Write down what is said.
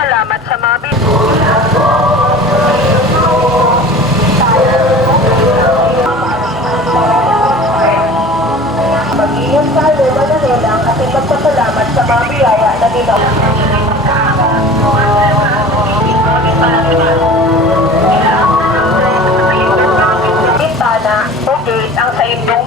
nagpapasalamat sa mga mag-iyon tayo mananil ang ating magpasalamat sa mga biyaya na ginawa. Bintana o gate ang sa inyong